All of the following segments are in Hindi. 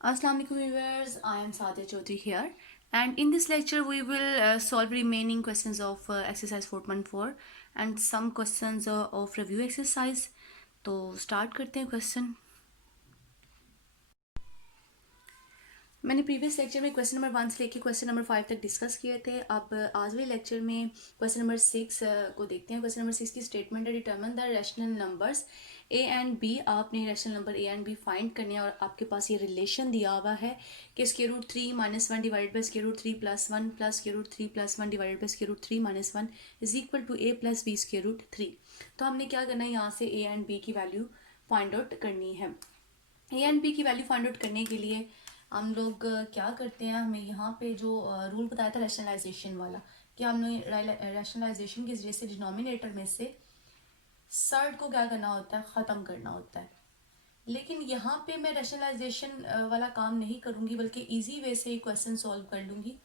Assalamu alaikum viewers, I am Sadia Chaudhary here, and in this lecture we will solve remaining questions of exercise 4.4 and some questions of review exercise. तो start करते हैं क्वेश्चन। मैंने प्रीवियस लेक्चर में क्वेश्चन नंबर 1 से लेकर क्वेश्चन नंबर 5 तक डिस्कस किए थे। अब आज वाले लेक्चर में क्वेश्चन नंबर 6 को देखते हैं। क्वेश्चन नंबर 6 की स्टेटमेंट है, determine the rational numbers a and b. आपने rational number a and b find करने हैं और आपके पास ये रिलेशन दिया हुआ है कि square root 3 minus 1 divide by square root 3 plus 1 plus square root 3 plus 1 divide by square root 3 minus 1 is equal to A plus B square root 3। तो हमने क्या करना है, यहाँ से ए एंड बी की वैल्यू फाइंड आउट करनी है। ए एंड बी की वैल्यू फाइंड आउट करने के लिए हम लोग क्या करते हैं, हमें यहाँ पे जो रूल बताया था रैशनलाइजेशन वाला, कि हमने रैशनलाइजेशन के जरिए से डिनोमिनेटर में से सर्ड को क्या करना होता है, ख़त्म करना होता है। लेकिन यहाँ पे मैं रैशनलाइजेशन वाला काम नहीं करूँगी, बल्कि इजी वे से क्वेश्चन सॉल्व कर लूँगी।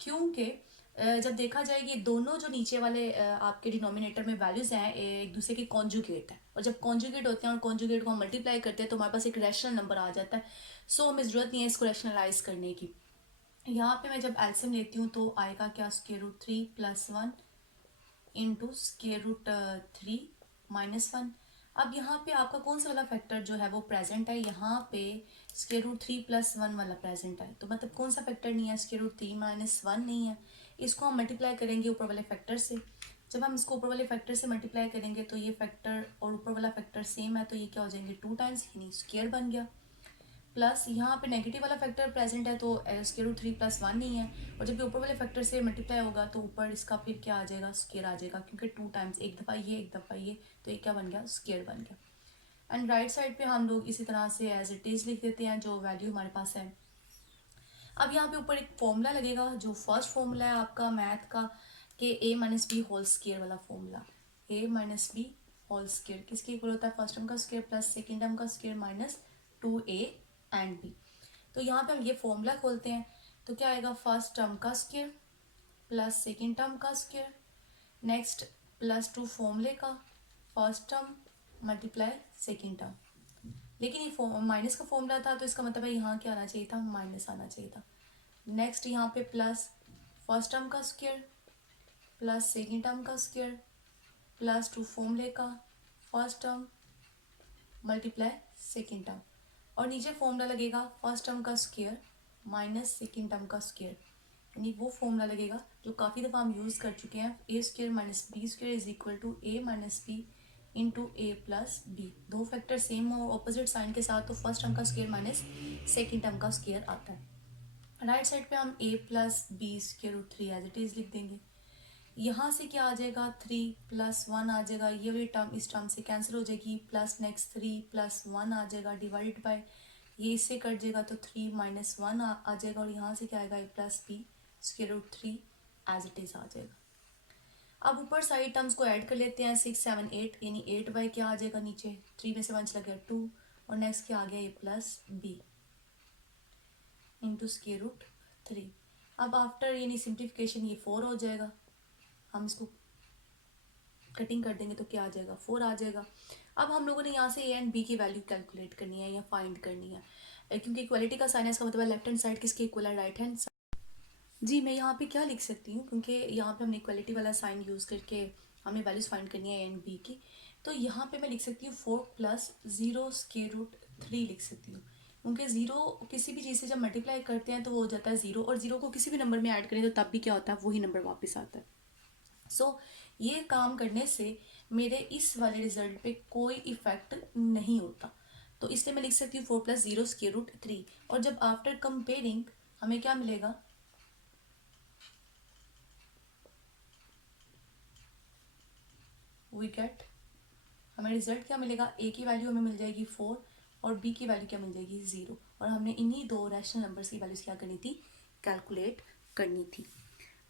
क्योंकि जब देखा जाए ये दोनों जो नीचे वाले आपके डिनोमिनेटर में वैल्यूज हैं एक दूसरे के कॉन्जुगेट है, और जब कॉन्जुगेट होते हैं और कॉन्जुगेट को हम मल्टीप्लाई करते हैं तो हमारे पास एक रैशनल नंबर आ जाता है। सो हमें ज़रूरत नहीं है इसको रैशनलाइज करने की। यहाँ पे मैं जब एलसीएम लेती हूँ तो आएगा क्या, square root 3 plus 1 into square root 3 minus 1। अब यहाँ पे आपका कौन सा वाला फैक्टर जो है वो प्रेजेंट है, यहाँ पे स्क्वायर रूट 3 प्लस 1 वाला प्रेजेंट है। तो मतलब कौन सा फैक्टर नहीं है, स्क्वायर रूट 3 माइनस 1 नहीं है। इसको हम मल्टीप्लाई करेंगे ऊपर वाले फैक्टर से। जब हम इसको ऊपर वाले फैक्टर से मल्टीप्लाई करेंगे तो ये फैक्टर और ऊपर वाला फैक्टर सेम है, तो ये क्या हो जाएंगे, 2 टाइम्स, यानी स्क्वायर बन गया। प्लस यहाँ पे नेगेटिव वाला फैक्टर प्रेजेंट है तो स्क्वायर रूट 3 प्लस 1 नहीं है, और जब ये ऊपर वाले फैक्टर से मल्टीप्लाई होगा तो ऊपर इसका फिर क्या आ जाएगा, स्क्वायर आ जाएगा, क्योंकि 2 टाइम्स, एक दफ़ा ये एक दफ़ा ये, तो ये क्या बन गया, स्क्वायर बन गया। एंड राइट साइड पे हम लोग इसी तरह से एज इट इज़ लिख देते हैं जो वैल्यू हमारे पास है। अब यहाँ पे ऊपर एक फॉर्मूला लगेगा, जो फर्स्ट फॉर्मूला है आपका मैथ का, कि A minus B whole square वाला formula. A minus B whole square किसके इक्वल होता है, फर्स्ट टर्म का स्क्वायर प्लस सेकेंड टर्म का square minus 2a and B. तो यहाँ पे हम ये फॉर्मूला खोलते हैं, तो क्या आएगा, फर्स्ट टर्म का स्क्वायर प्लस सेकेंड टर्म का स्क्वायर, नेक्स्ट प्लस 2 फॉर्मूले का, first term multiply second term. लेकिन ये माइनस का फॉर्मूला था तो इसका मतलब है यहाँ क्या आना चाहिए था, माइनस आना चाहिए था। नेक्स्ट यहाँ पे प्लस फर्स्ट टर्म का स्क्वायर प्लस सेकेंड टर्म का स्क्वायर प्लस 2 फॉर्मूले का, first term multiply second term, और नीचे फॉर्मूला लगेगा फर्स्ट टर्म का स्क्वायर माइनस सेकेंड टर्म का स्क्वायर, यानी वो फॉर्मूला लगेगा जो काफ़ी दफ़ा हम यूज़ कर चुके हैं, a square minus b square is equal to a minus b into a plus b. दो फैक्टर सेम हो ऑपोजिट साइन के साथ तो फर्स्ट टर्म का स्क्वायर माइनस सेकेंड टर्म का स्क्वायर आता है। राइट साइड पे हम a plus B square root 3 as it is लिख देंगे। यहाँ से क्या आ जाएगा, 3 प्लस 1 आ जाएगा, ये वाली टर्म इस टर्म से कैंसिल हो जाएगी, प्लस नेक्स्ट 3 प्लस 1 आ जाएगा, डिवाइड बाय ये इससे कट जाएगा तो 3 माइनस 1 आ जाएगा, और यहाँ से क्या आएगा, a plus B square root 3 as it is आ जाएगा। अब ऊपर साइड टर्म्स को ऐड कर लेते हैं, 6 7 8, यानी 8 बाई क्या आ जाएगा नीचे, 3 में से 1 चला गया 2, और नेक्स्ट क्या आ गया, a plus b into square root 3। अब आफ्टर यानी सिंप्लीफिकेशन ये 4 हो जाएगा, हम इसको कटिंग कर देंगे तो क्या आ जाएगा, 4 आ जाएगा। अब हम लोगों ने यहाँ से ए एंड बी की वैल्यू कैलकुलेट करनी है या फाइंड करनी है, क्योंकि इक्वलिटी का साइन है, इसका मतलब है लेफ्ट हैंड साइड किसके इक्वल है, राइट हैंड साइड। जी मैं यहाँ पे क्या लिख सकती हूँ, क्योंकि यहाँ पे हमने इक्वलिटी वाला साइन यूज़ करके हमें वैल्यूज फाइंड करनी है ए एंड बी की। तो यहाँ पे मैं लिख सकती हूँ 4 प्लस 0 स्क्वायर रूट 3 लिख सकती हूँ, क्योंकि ज़ीरो किसी भी चीज़ से जब मल्टीप्लाई करते हैं तो वो हो जाता है ज़ीरो, और ज़ीरो को किसी भी नंबर में ऐड करें तो तब भी क्या होता है, वही नंबर वापस आता है। सो ये काम करने से मेरे इस वाले रिजल्ट पे कोई इफेक्ट नहीं होता, तो इसलिए मैं लिख सकती हूँ 4 प्लस 0 स्क्वायर रूट 3। और जब आफ्टर कंपेयरिंग हमें क्या मिलेगा, वी गेट, हमें रिजल्ट क्या मिलेगा, ए की वैल्यू हमें मिल जाएगी 4 और बी की वैल्यू क्या मिल जाएगी 0, और हमने इन्हीं दो रैशनल नंबर्स की वैल्यूज क्या करनी थी, कैलकुलेट करनी थी।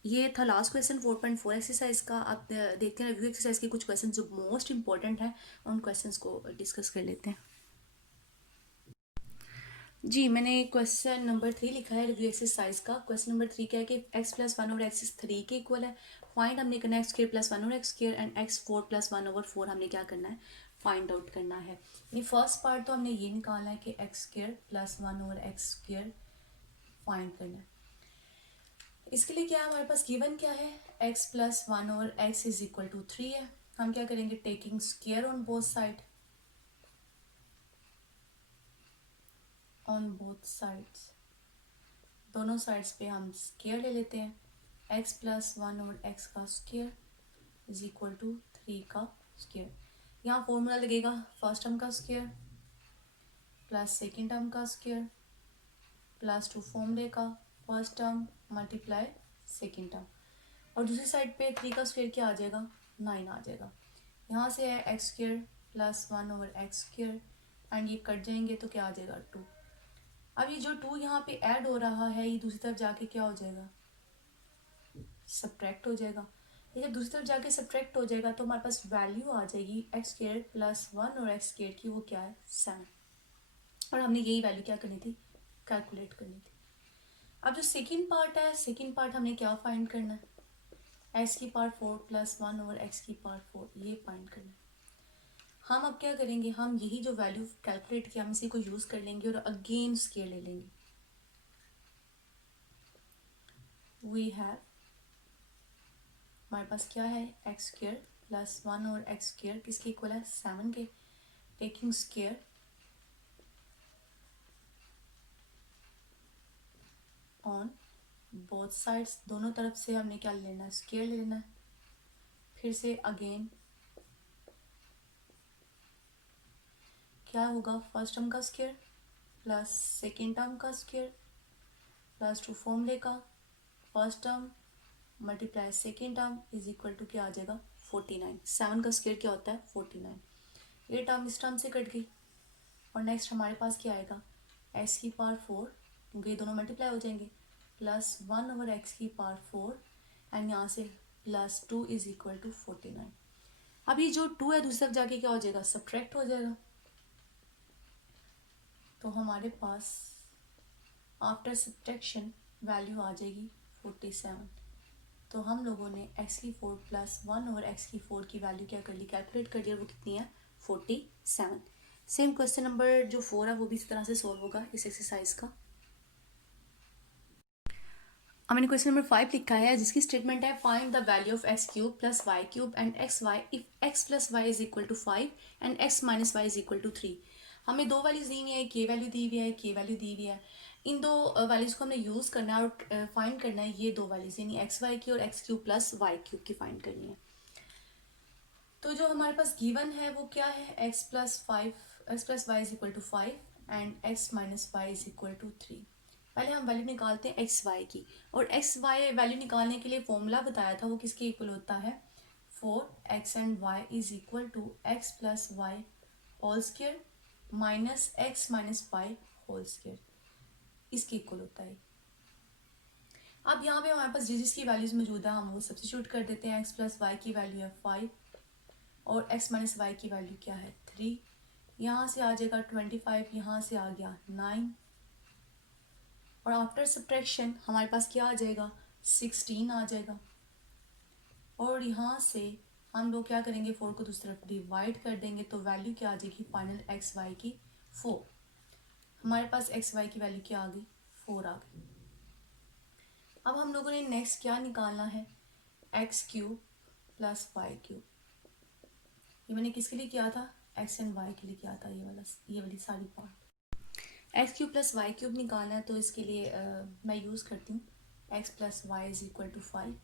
ये था लास्ट क्वेश्चन 4.4 एक्सरसाइज का। आप देखते हैं रिव्यू एक्सरसाइज के कुछ क्वेश्चन जो मोस्ट इंपॉर्टेंट हैं, उन क्वेश्चंस को डिस्कस कर लेते हैं। जी मैंने क्वेश्चन नंबर 3 लिखा है रिव्यू एक्सरसाइज का। क्वेश्चन नंबर 3 क्या है कि x प्लस 1 ओवर एक्स 3 के इक्वल है। फाइंड हमने करना है x square plus 1 over x square and x 4 plus 1 over 4 हमने क्या करना है, फाइंड आउट करना है। यानी फर्स्ट पार्ट तो हमने ये निकाला है कि x square plus 1/x² find करना है। इसके लिए क्या है हमारे पास गिवन क्या है, x plus 1/x is equal to 3 है। हम क्या करेंगे, taking square on both side, on both sides, दोनों साइड्स पे हम स्क्वायर ले लेते हैं। x प्लस 1/x का स्क्वायर इज इक्वल टू 3 का स्क्वायर। यहाँ फॉर्मूला लगेगा फर्स्ट टर्म का स्क्वायर प्लस सेकेंड टर्म का स्क्वायर प्लस 2 फॉर्मूले का first term multiply second term, और दूसरी साइड पे 3 का स्क्वायर क्या आ जाएगा, 9 आ जाएगा। यहाँ से है x square plus 1/x² and ये कट जाएंगे तो क्या आ जाएगा 2। अब ये जो 2 यहाँ पे ऐड हो रहा है ये दूसरी तरफ जाके क्या हो जाएगा, सब्ट्रैक्ट हो जाएगा। ये जब दूसरी तरफ जाके सब्ट्रैक्ट हो जाएगा तो हमारे पास वैल्यू आ जाएगी x² प्लस 1/x² की, वो क्या है 7, और हमने यही वैल्यू क्या करनी थी, कैलकुलेट करनी थी। अब जो सेकेंड पार्ट है, सेकेंड पार्ट हमने क्या फाइंड करना है, x की पावर 4 प्लस 1/x की पावर 4 ये फाइंड करना है। हम अब क्या करेंगे, हम यही जो वैल्यू कैलकुलेट किया हम इसी को यूज़ कर लेंगे और अगेन स्क्वायर ले लेंगे। वी हैव, हमारे पास क्या है x² प्लस 1/x² किसके इक्वल है 7 के, taking square on both sides, दोनों तरफ से हमने क्या लेना है, स्क्वायर ले लेना है। फिर से अगेन क्या होगा, फर्स्ट टर्म का स्क्वायर प्लस सेकेंड टर्म का स्क्वायर प्लस 2 फॉर्मूले का first term multiply second term is equal to क्या आ जाएगा 49। 7 का स्क्वायर क्या होता है 49। ये टर्म इस टर्म से कट गई और नेक्स्ट हमारे पास क्या आएगा, x की पावर 4 क्योंकि ये दोनों मल्टीप्लाई हो जाएंगे, प्लस 1/x की पावर 4 एंड यहाँ से प्लस 2 इज इक्वल टू 49। अब ये जो 2 है दूसरी तरफ जाके क्या हो जाएगा, सब्ट्रैक्ट हो जाएगा। तो हमारे पास आफ्टर सब्ट्रैक्शन वैल्यू आ जाएगी 47। तो हम लोगों ने x की 4 प्लस 1/x की 4 की वैल्यू क्या कर ली, कैलकुलेट कर लिया, वो कितनी है 47। सेम क्वेश्चन नंबर जो 4 है वो भी इस तरह से सॉल्व होगा इस एक्सरसाइज का। अब मैंने क्वेश्चन नंबर 5 लिखा है जिसकी स्टेटमेंट है find the value of x³ plus y³ and xy if x plus Y is equal to 5 and x minus Y is equal to 3। हमें दो वैल्यूज दी हुई है, एक ये वैल्यू दी हुई है, एक ये वैल्यू दी हुई है। इन दो वैल्यूज को हमने यूज़ करना है और फाइंड करना है ये दो वैल्यूज यानी xy की और x³ प्लस y³ की फाइंड करनी है। तो जो हमारे पास गिवन है वो क्या है, x plus Y is equal to 5 and x minus Y is equal to 3। पहले हम वैल्यू निकालते हैं एक्स वाई की, और एक्स वाई वैल्यू निकालने के लिए फॉर्मूला बताया था वो किसके इक्वल होता है, 4x and y is equal to x plus Y whole square minus x minus Y whole square, इसके इक्वल होता है। अब यहाँ पे हमारे पास जिसकी वैल्यूज मौजूद है हम वो सब्स्टिट्यूट कर देते हैं। x प्लस वाई की वैल्यू है 5 और x माइनस वाई की वैल्यू क्या है 3। यहाँ से आ जाएगा 25, यहाँ से आ गया 9 और आफ्टर सब्ट्रैक्शन हमारे पास क्या आ जाएगा 16 आ जाएगा। और यहाँ से हम लोग क्या करेंगे 4 को दूसरी तरफ डिवाइड कर देंगे तो वैल्यू क्या आ जाएगी फाइनल एक्स वाई की 4। हमारे पास एक्स वाई की वैल्यू क्या आ गई 4 आ गई। अब हम लोगों ने नेक्स्ट क्या निकालना है, x³ प्लस y³। ये मैंने किसके लिए किया था, x एंड y के लिए किया था, ये वाली सारी पार्ट। x³ प्लस y³ निकालना है तो इसके लिए मैं यूज़ करती हूँ x plus Y is equal to 5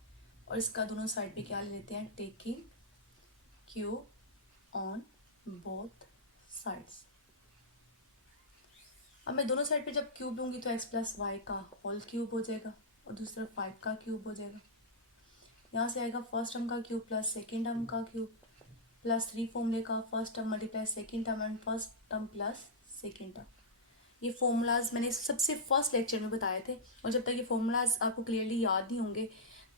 और इसका दोनों साइड पे क्या लेते हैं, taking cube on both sides. अब मैं दोनों साइड पे जब क्यूब लूँगी तो x प्लस वाई का होल क्यूब हो जाएगा और दूसरा 5 का क्यूब हो जाएगा। यहाँ से आएगा फर्स्ट टर्म का क्यूब प्लस सेकेंड टर्म का क्यूब प्लस 3 फॉर्मूले का first term multiply second term and first term plus second term. ये फॉर्मूलाज मैंने सबसे फर्स्ट लेक्चर में बताए थे और जब तक ये फॉर्मूलाज आपको क्लियरली याद नहीं होंगे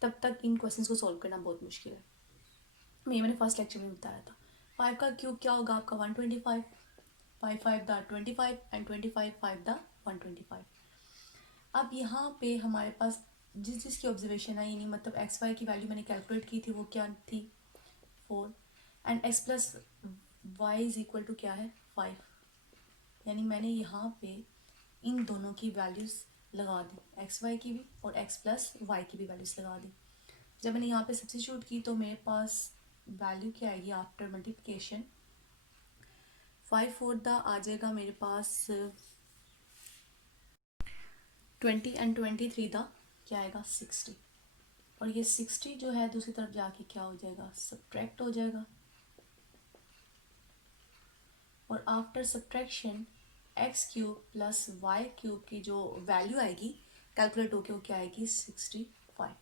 तब तक इन क्वेश्चंस को सॉल्व करना बहुत मुश्किल है। ये मैंने फर्स्ट लेक्चर में बताया था। 5 का क्यूब क्या होगा आपका 125, 5 5 द 25 एंड 25 5 द 125। अब यहाँ पे हमारे पास जिसकी ऑब्जर्वेशन है यानी मतलब एक्स वाई की वैल्यू मैंने कैलकुलेट की थी वो क्या थी 4 and X plus y is equal to क्या है 5, यानी मैंने यहाँ पे इन दोनों की वैल्यूज़ लगा दी, एक्स वाई की भी और एक्स प्लस वाई की भी वैल्यूज़ लगा दी। जब मैंने यहाँ पे सब्स्टिट्यूट की तो मेरे पास वैल्यू क्या आएगी आफ्टर मल्टीप्लिकेशन, 5 4 आ जाएगा मेरे पास 20 एंड 23 क्या आएगा 60, और ये 60 जो है दूसरी तरफ जाके क्या हो जाएगा सब्ट्रैक्ट हो जाएगा, और after subtraction X cube plus Y cube की जो वैल्यू आएगी कैलकुलेट होके वो क्या आएगी 65।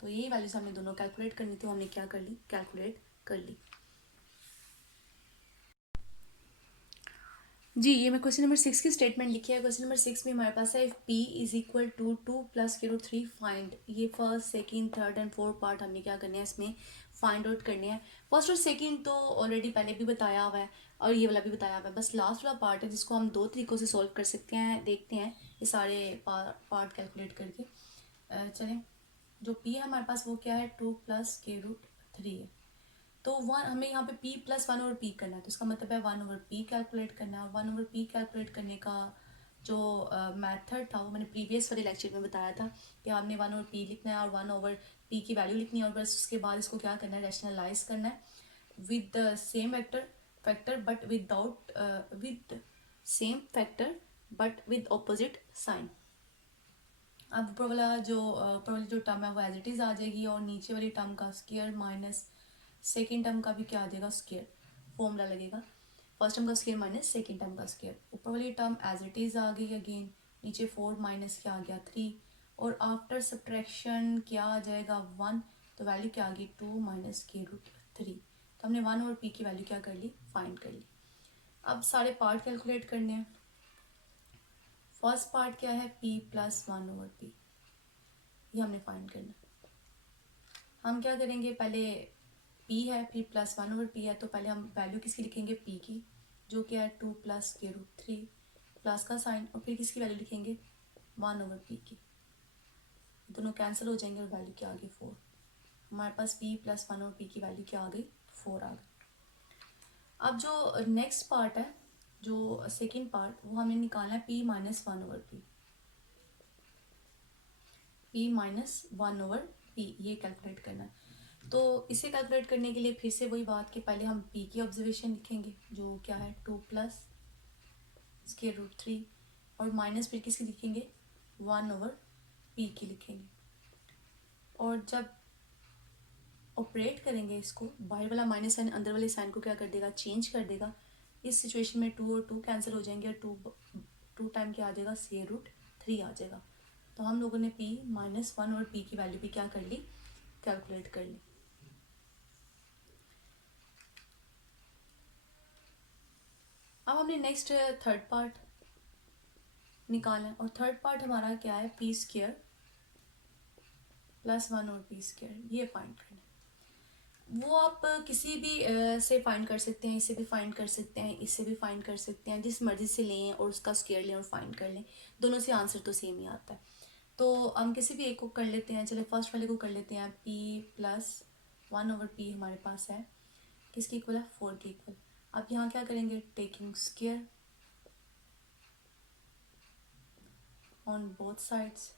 तो यही वैल्यूज हमने दोनों कैलकुलेट करनी थी, हमने क्या कर ली कैलकुलेट कर ली। जी ये मैं क्वेश्चन नंबर 6 की स्टेटमेंट लिखी है। क्वेश्चन नंबर 6 में हमारे पास है p is equal to 2 plus के रूट 3 फाइंड, ये first second third and fourth part हमने क्या करने हैं इसमें फाइंड आउट करने हैं। फर्स्ट और सेकंड तो ऑलरेडी पहले भी बताया हुआ है और ये वाला भी बताया हुआ है, बस लास्ट वाला पार्ट है जिसको हम दो तरीकों से सॉल्व कर सकते हैं। देखते हैं ये सारे पार्ट कैलकुलेट करके। चलें, जो p है हमारे पास वो क्या है 2 प्लस के रूट 3 है, तो वन हमें यहाँ पे p प्लस 1 ओवर p करना है, तो इसका मतलब है 1 ओवर p कैलकुलेट करना है। 1 ओवर p कैलकुलेट करने का जो मेथड था वो मैंने प्रीवियस वाले लेक्चर में बताया था कि हमने 1 ओवर p लिखना है और 1 ओवर p की वैल्यू लिखनी है, और बस उसके बाद इसको क्या करना है रैशनलाइज करना है with the same factor but with same factor but with opposite sign. अब ऊपर वाली जो टर्म है वो एज इट इज़ आ जाएगी, और नीचे वाली टर्म का स्क्वायर माइनस सेकेंड टर्म का भी क्या आ जाएगा स्क्वायर, फॉर्मूला लगेगा फर्स्ट टर्म का स्क्वायर माइनस सेकेंड टर्म का स्क्वायर। ऊपर वाली टर्म एज इट इज़ आ गई अगेन, नीचे 4 माइनस क्या आ गया 3, और आफ्टर सब्ट्रैक्शन क्या आ जाएगा 1, तो वैल्यू क्या आ गई 2 माइनस के रूट 3। तो हमने 1 और p की वैल्यू क्या कर ली फाइंड कर ली। अब सारे पार्ट कैलकुलेट करने हैं। फर्स्ट पार्ट क्या है p प्लस 1 ओवर p, ये हमने फाइंड करना है। हम क्या करेंगे पहले p है फिर प्लस 1 ओवर p है, तो पहले हम वैल्यू किसकी लिखेंगे p की, जो क्या है 2 प्लस के रूट 3 प्लस का साइन, और फिर किसकी वैल्यू लिखेंगे 1 ओवर p की, दोनों कैंसिल हो जाएंगे और वैल्यू क्या आ गई 4। हमारे पास p प्लस 1 और p की वैल्यू क्या आ गई 4 आ गई। अब जो नेक्स्ट पार्ट है जो सेकेंड पार्ट वो हमें निकालना है p minus 1 over p minus 1 over p, ये कैलकुलेट करना है। तो इसे कैलकुलेट करने के लिए फिर से वही बात कि पहले हम p की ऑब्जर्वेशन लिखेंगे जो क्या है 2 प्लस स्क्वायर रूट 3, और माइनस फिर किसकी लिखेंगे 1 ओवर p की लिखेंगे, और जब ऑपरेट करेंगे इसको बाहर वाला माइनस साइन अंदर वाले साइन को क्या कर देगा चेंज कर देगा। इस सिचुएशन में 2 और 2 कैंसिल हो जाएंगे और 2 टाइम क्या आ जाएगा स्क्वायर रूट 3 आ जाएगा। तो हम लोगों ने p माइनस 1 और p की वैल्यू भी क्या कर ली कैलकुलेट कर ली। अब हमने नेक्स्ट थर्ड पार्ट निकालना है, और थर्ड पार्ट हमारा क्या है p स्क्वायर प्लस 1 और p स्क्वायर, ये फाइंड करना है। वो आप किसी भी से फाइंड कर सकते हैं, इससे भी फाइंड कर सकते हैं, इससे भी फाइंड कर सकते हैं, जिस मर्जी से लें और उसका स्क्वायर लें और फाइंड कर लें, दोनों से आंसर तो सेम ही आता है। तो हम किसी भी एक को कर लेते हैं, चले फर्स्ट वाले को कर लेते हैं। p प्लस 1 ओवर p हमारे पास है किसके इक्वल है 4 के इक्वल। अब यहाँ क्या करेंगे taking square on both sides,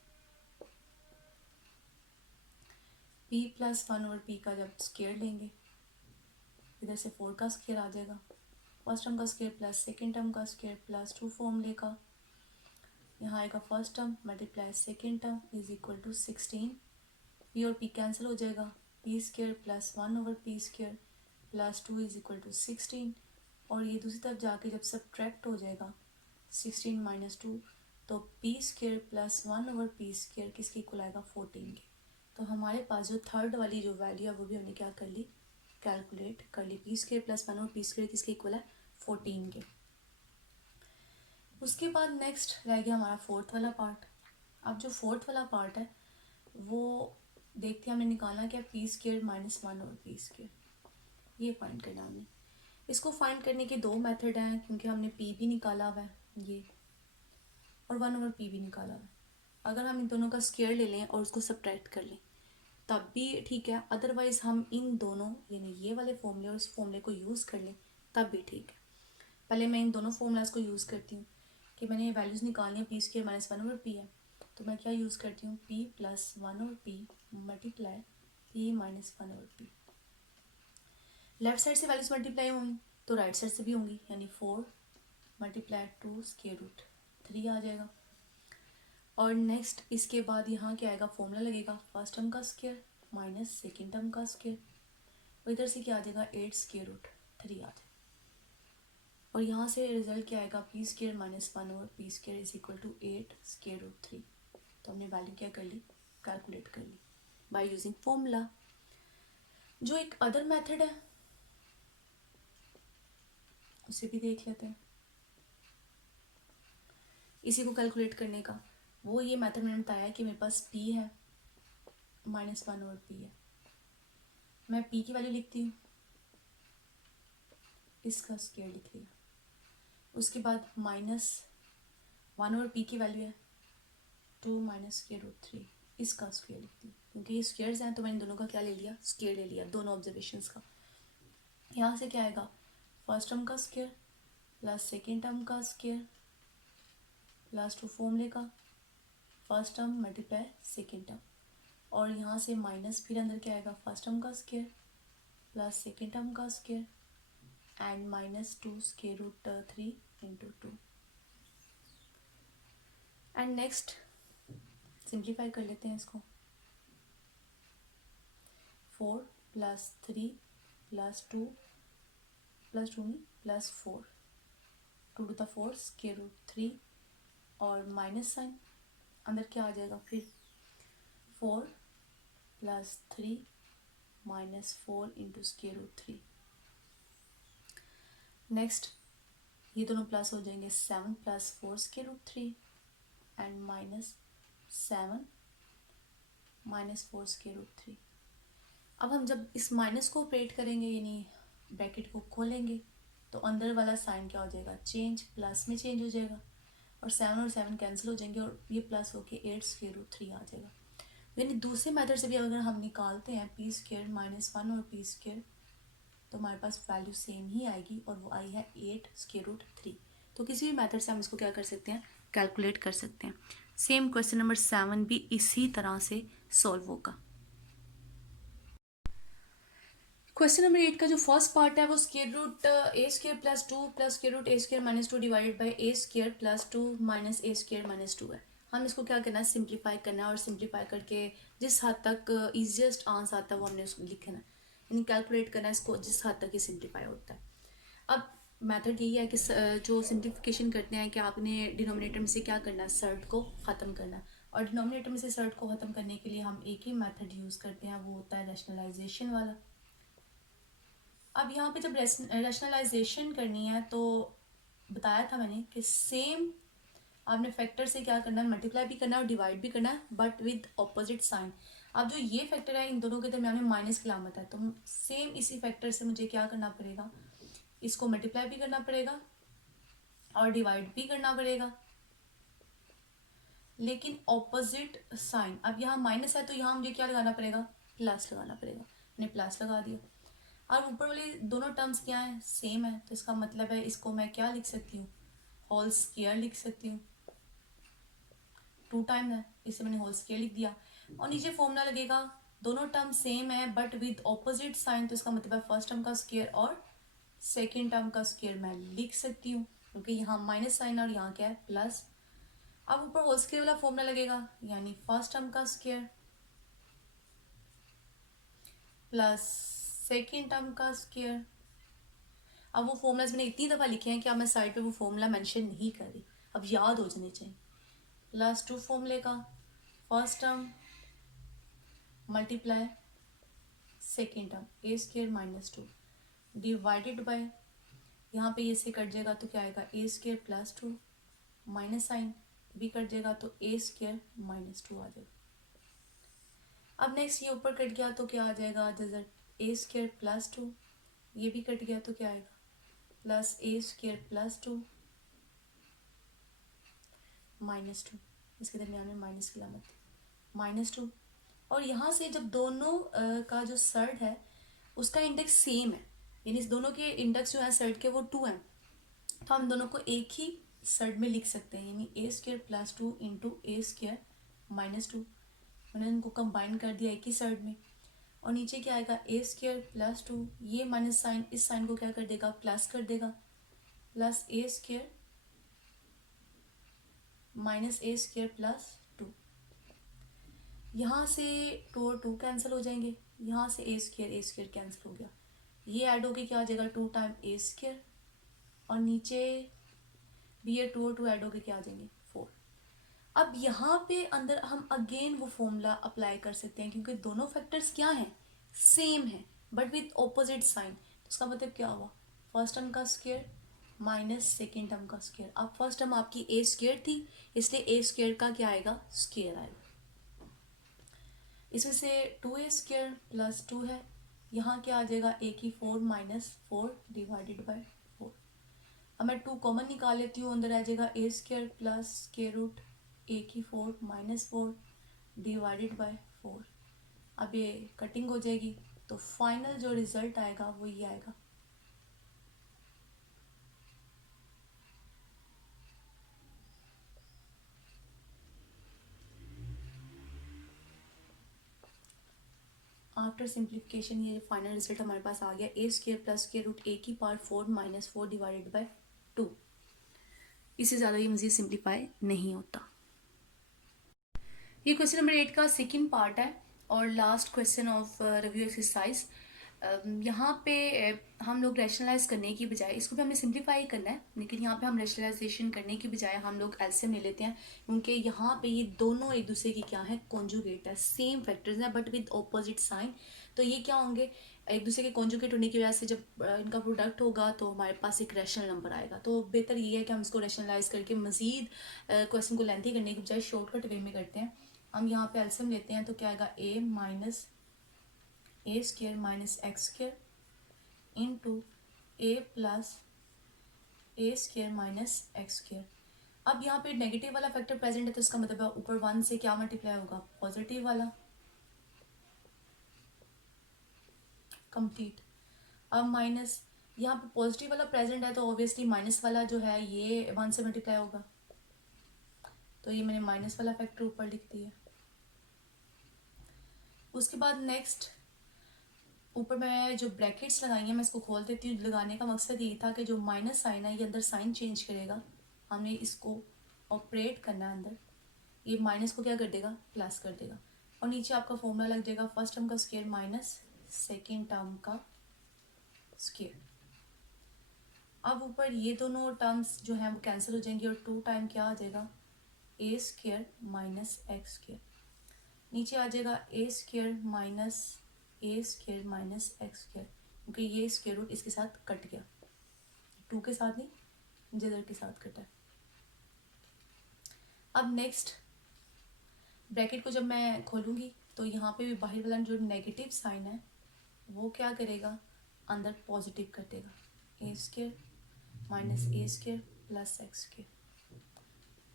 p plus 1 over p का जब स्क्वायर लेंगे इधर से 4 का स्क्वायर आ जाएगा, फर्स्ट टर्म का स्क्वायर प्लस सेकेंड टर्म का स्क्वायर प्लस 2 फॉर्मूले का, यहाँ आएगा first term multiply second term is equal to 16, p और p कैंसिल हो जाएगा, p square plus 1 over p square plus 2 is equal to 16, और ये दूसरी तरफ जाके जब सब्ट्रैक्ट हो जाएगा 16 माइनस 2, तो p square plus 1 over p square किसके इक्वल आएगा 14 के। तो हमारे पास जो थर्ड वाली जो वैल्यू है वो भी हमने क्या कर ली कैलकुलेट कर ली, p स्क्वायर प्लस 1 और p स्क्वायर किसके इक्वल है 14 के। उसके बाद नेक्स्ट रह गया हमारा फोर्थ वाला पार्ट। अब जो फोर्थ वाला पार्ट है वो देखते हैं हमने निकालना क्या p स्क्वायर माइनस 1 और p स्क्वायर, ये फाइंड करना हमने। इसको फाइंड करने के दो मेथड हैं क्योंकि हमने p भी निकाला हुआ है ये, और 1 ओवर p भी निकाला हुआ है। अगर हम इन दोनों का स्क्वायर ले लें और उसको सब्ट्रैक्ट कर लें तब भी ठीक है, अदरवाइज़ हम इन दोनों यानी ये वाले फॉर्मूले और इस फॉर्मूले को यूज़ कर लें तब भी ठीक है। पहले मैं इन दोनों फॉर्मूलाज को यूज़ करती हूँ कि मैंने वैल्यूज़ निकालनी है, पी स्क्वायर माइनस वन और पी है, तो मैं क्या यूज़ करती हूँ, पी प्लस वन और P multiply P minus one और पी। लेफ्ट साइड से वैल्यूज़ मल्टीप्लाई होंगी तो राइट साइड से भी होंगी, यानी 4 मल्टीप्लाई 2 स्क्वायर रूट 3 आ जाएगा। और नेक्स्ट इसके बाद यहाँ क्या आएगा, फॉर्मूला लगेगा फर्स्ट टर्म का स्क्वायर माइनस सेकेंड टर्म का स्क्वायर, और इधर से क्या आ जाएगा 8 स्क्वायर रूट 3 आ जाएगा। और यहाँ से रिजल्ट क्या आएगा, पी स्क्वायर माइनस वन और P square is equal to 8 square root 3। तो हमने वैल्यू क्या कर ली, कैलकुलेट कर ली बाय यूजिंग फॉर्मूला। जो एक अदर मेथड है उसे भी देख लेते हैं इसी को कैलकुलेट करने का। वो ये मेथड मैंने बताया कि मेरे पास p है माइनस वन और p है, मैं p की वैल्यू लिखती हूँ, इसका स्क्वायर लिख लिया, उसके बाद माइनस वन और p की वैल्यू है 2 माइनस स्क्वायर रूट 3, इसका स्क्वायर लिखती हूँ, क्योंकि ये स्क्वायर्स हैं तो मैंने दोनों का क्या ले लिया, स्क्वायर ले लिया, दोनों ऑब्जर्वेशंस का। यहाँ से क्या आएगा, फर्स्ट टर्म का स्क्वायर प्लस सेकेंड टर्म का स्क्वायर प्लस 2 फॉर्मूले का first term multiply second term, और यहाँ से माइनस फिर अंदर क्या आएगा, फर्स्ट टर्म का स्क्वायर प्लस सेकेंड टर्म का square and minus 2 square root 3 into 2। And next simplify कर लेते हैं इसको, 4 प्लस 3 प्लस 2 प्लस 2 नहीं plus 4 2 to the 4 square root 3 और माइनस साइन अंदर क्या आ जाएगा, फिर 4 plus 3 minus 4 into square root 3। Next ये दोनों प्लस हो जाएंगे, 7 plus 4 square root 3 and minus 7 minus 4 square root 3। अब हम जब इस माइनस को ऑपरेट करेंगे यानी ब्रैकेट को खोलेंगे तो अंदर वाला साइन क्या हो जाएगा, चेंज, प्लस में चेंज हो जाएगा, और 7 और 7 कैंसिल हो जाएंगे और ये प्लस होके 8 स्क्वायर रूट 3 आ जाएगा। यानी दूसरे मेथड से भी अगर हम निकालते हैं पी स्क्वायर माइनस वन और पी स्क्वायर तो हमारे पास वैल्यू सेम ही आएगी, और वो आई है 8 स्क्वायर रूट 3। तो किसी भी मेथड से हम इसको क्या कर सकते हैं, कैलकुलेट कर सकते हैं। सेम क्वेश्चन नंबर 7 भी इसी तरह से सॉल्व होगा। क्वेश्चन नंबर 8 का जो फर्स्ट पार्ट है वो square root A square plus 2 plus square root A square minus 2 divided by A square plus 2 minus A square minus 2 है। हम इसको क्या करना है, सिंप्लीफाई करना है, और सिंप्लीफाई करके जिस हद तक ईजिएस्ट आंसर आता है वो हमने उसको लिखना है, यानी कैलकुलेट करना है इसको जिस हद तक ये सिंप्लीफाई होता है। अब मेथड यही है कि जो सिंप्लीफिकेशन करते हैं कि आपने डिनोमिनेटर में से क्या करना है, सर्ट को ख़त्म करना है, और डिनोमिनेटर में से सर्ट को ख़त्म करने के लिए हम एक ही मेथड यूज़ करते हैं, वो होता है रैशनलाइजेशन वाला। अब यहाँ पे जब रैशनलाइजेशन करनी है तो बताया था मैंने कि सेम आपने फैक्टर से क्या करना है, मल्टीप्लाई भी करना है और डिवाइड भी करना है, बट विद ऑपोजिट साइन। अब जो ये फैक्टर है इन दोनों के दरमियान में माइनस की लामत है, तो सेम इसी फैक्टर से मुझे क्या करना पड़ेगा, इसको मल्टीप्लाई भी करना पड़ेगा और डिवाइड भी करना पड़ेगा, लेकिन ऑपोजिट साइन। अब यहाँ माइनस है तो यहाँ मुझे क्या लगाना पड़ेगा, प्लस लगाना पड़ेगा, मैंने प्लस लगा दिया। और ऊपर वाली दोनों टर्म्स क्या है, सेम है, तो इसका मतलब है इसको मैं क्या लिख सकती हूँ, होल स्क्वायर लिख सकती हूँ, 2 टाइम है इसे मैंने होल स्क्वायर लिख दिया। और नीचे फॉर्मूला लगेगा, दोनों टर्म सेम है बट विद ऑपोजिट साइन, तो इसका मतलब है फर्स्ट टर्म का स्क्वायर और सेकेंड टर्म का स्क्वायर मैं लिख सकती हूँ, क्योंकि यहाँ माइनस साइन और यहाँ क्या है, प्लस। अब ऊपर होल स्क्वायर वाला फॉर्मूला लगेगा, यानी फर्स्ट टर्म का स्क्वायर प्लस सेकेंड टर्म का स्क्वायर। अब वो फॉर्मूलाज मैंने इतनी दफ़ा लिखे हैं कि अब मैं साइड पे वो फॉर्मूला मेंशन नहीं कर रही, अब याद हो जाने चाहिए। प्लस 2 फॉर्मूले का first term multiply second term A square minus 2 divided by, यहाँ पे ये से कट जाएगा तो क्या आएगा, ए स्क्वायर प्लस 2 माइनस साइन भी कट जाएगा तो ए स्क्वायर माइनस 2 आ जाएगा। अब नेक्स्ट ये ऊपर कट गया तो क्या आ जाएगा, जैसे ए स्क्वायर प्लस 2, ये भी कट गया तो क्या आएगा, plus a square plus 2 minus 2, इसके दरमियान में माइनस की लामत, माइनस 2 और यहाँ से जब दोनों का जो सर्ड है उसका इंडेक्स सेम है, यानी इस दोनों के इंडेक्स जो है सर्ड के वो 2 हैं, तो हम दोनों को एक ही सर्ड में लिख सकते हैं, यानी ए स्क्र प्लस 2 इंटू ए स्क्र माइनस 2। मैंने इनको कंबाइन कर दिया एक ही सर्ड में। और नीचे क्या आएगा, ए स्क्र प्लस 2, ये माइनस साइन इस साइन को क्या कर देगा, प्लस कर देगा, प्लस ए स्क्र माइनस ए स्क्र प्लस 2। यहाँ से 2 और 2 कैंसिल हो जाएंगे, यहाँ से ए स्क्र कैंसिल हो गया, ये ऐड होके क्या आ जाएगा 2 टाइम ए स्क्र, और नीचे भी ये 2 और 2 ऐड होके क्या आ जाएंगे 4। अब यहाँ पे अंदर हम अगेन वो फॉर्मूला अप्लाई कर सकते हैं, क्योंकि दोनों फैक्टर्स क्या हैं, सेम है बट विथ ऑपोजिट साइन। तो उसका मतलब क्या हुआ, फर्स्ट टर्म का स्क्वायर माइनस सेकेंड टर्म का स्क्वायर। अब फर्स्ट टर्म आपकी ए स्क्वायर थी, इसलिए ए स्क्वायर का क्या आएगा, स्क्वायर आएगा। इसमें से 2a स्क्वायर प्लस 2 है, यहाँ क्या आ जाएगा, ए की 4 माइनस 4 डिवाइडेड बाई 4। अब मैं 2 कॉमन निकाल लेती हूँ, अंदर आ जाएगा ए स्क्वायर प्लस स्क्वायर रूट ए की 4 माइनस 4 डिवाइडेड बाय 4। अब ये कटिंग हो जाएगी, तो फाइनल जो रिजल्ट आएगा वो ये आएगा। आफ्टर सिंप्लीफिकेशन ये फाइनल रिजल्ट हमारे पास आ गया, ए स्क्वायर प्लस स्क्वायर रूट ए की पावर 4 माइनस 4 डिवाइडेड बाय 2। इससे ज़्यादा ये मज़ीद सिंप्लीफाई नहीं होता। ये क्वेश्चन नंबर 8 का सेकंड पार्ट है और last question of review exercise. यहाँ पे हम लोग रैशनलाइज करने की बजाय इसको भी हमने सिंप्लीफाई करना है, लेकिन यहाँ पे हम रैशनलाइजेशन करने की बजाय हम लोग एलसीएम ले लेते हैं, क्योंकि यहाँ पे ये दोनों एक दूसरे की क्या है, कॉन्जुगेट है, सेम फैक्टर्स हैं बट विद ऑपोजिट साइन। तो ये क्या होंगे, एक दूसरे के कॉन्जुगेट होने की वजह से जब इनका प्रोडक्ट होगा तो हमारे पास एक रैशनल नंबर आएगा। तो बेहतर ये है कि हम इसको रैशनलाइज करके मज़ीद क्वेश्चन को लेंथी करने की बजाय शॉर्टकट वे में करते हैं। हम यहाँ पे एलसीएम लेते हैं, तो क्या आएगा, a minus A square minus x square into a plus a square minus x square. अब यहाँ पे नेगेटिव वाला फैक्टर प्रेजेंट है, तो इसका मतलब है ऊपर 1 से क्या मल्टीप्लाई होगा, पॉजिटिव वाला, कंप्लीट। अब माइनस, यहाँ पे पॉजिटिव वाला प्रेजेंट है तो ऑब्वियसली माइनस वाला जो है ये 1 से मल्टीप्लाई होगा, तो ये मैंने माइनस वाला फैक्टर ऊपर लिख दिया। उसके बाद नेक्स्ट ऊपर मैं जो ब्रैकेट्स लगाई हैं मैं इसको खोल देती हूँ। लगाने का मकसद ये था कि जो माइनस साइन है ये अंदर साइन चेंज करेगा, हमने इसको ऑपरेट करना है अंदर, ये माइनस को क्या कर देगा, प्लस कर देगा, और नीचे आपका फॉर्मूला लग जाएगा फर्स्ट टर्म का स्क्वायर माइनस सेकेंड टर्म का स्क्वायर। अब ऊपर ये दोनों टर्म्स जो हैं वो कैंसिल हो जाएंगी और 2 टाइम क्या आ जाएगा, ए स्क्वायर माइनस एक्स स्क्वायर। नीचे आ जाएगा ए स्क्वायर माइनस ए स्क्वायर माइनस एक्स स्क्वायर, क्योंकि ये स्क्वायर रूट इसके साथ कट गया, 2 के साथ नहीं जिधर के साथ कटा है। अब नेक्स्ट ब्रैकेट को जब मैं खोलूँगी तो यहाँ पे भी बाहर वाला जो नेगेटिव साइन है वो क्या करेगा, अंदर पॉजिटिव कर देगा, a square minus A square plus x square.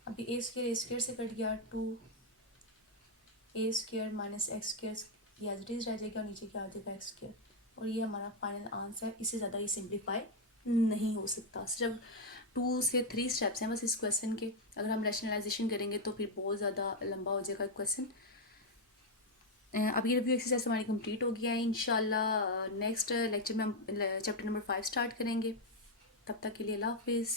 अभी ए स्क्वायर से कट गया, 2 a square minus x square as it is रह जाएगा, और नीचे क्या आ जाएगा एक्स स्क्वायर, और ये हमारा फाइनल आंसर है। इससे ज़्यादा ये सिंप्लीफाई नहीं हो सकता। सिर्फ 2 से 3 स्टेप्स हैं बस इस क्वेश्चन के, अगर हम रैशनलाइजेशन करेंगे तो फिर बहुत ज़्यादा लंबा हो जाएगा क्वेश्चन। अब ये रिव्यू एक्सरसाइज हमारी कंप्लीट हो गया है। इंशाल्लाह नेक्स्ट लेक्चर में हम चैप्टर नंबर 5 स्टार्ट करेंगे। तब तक के लिए अल्लाह हाफिज़।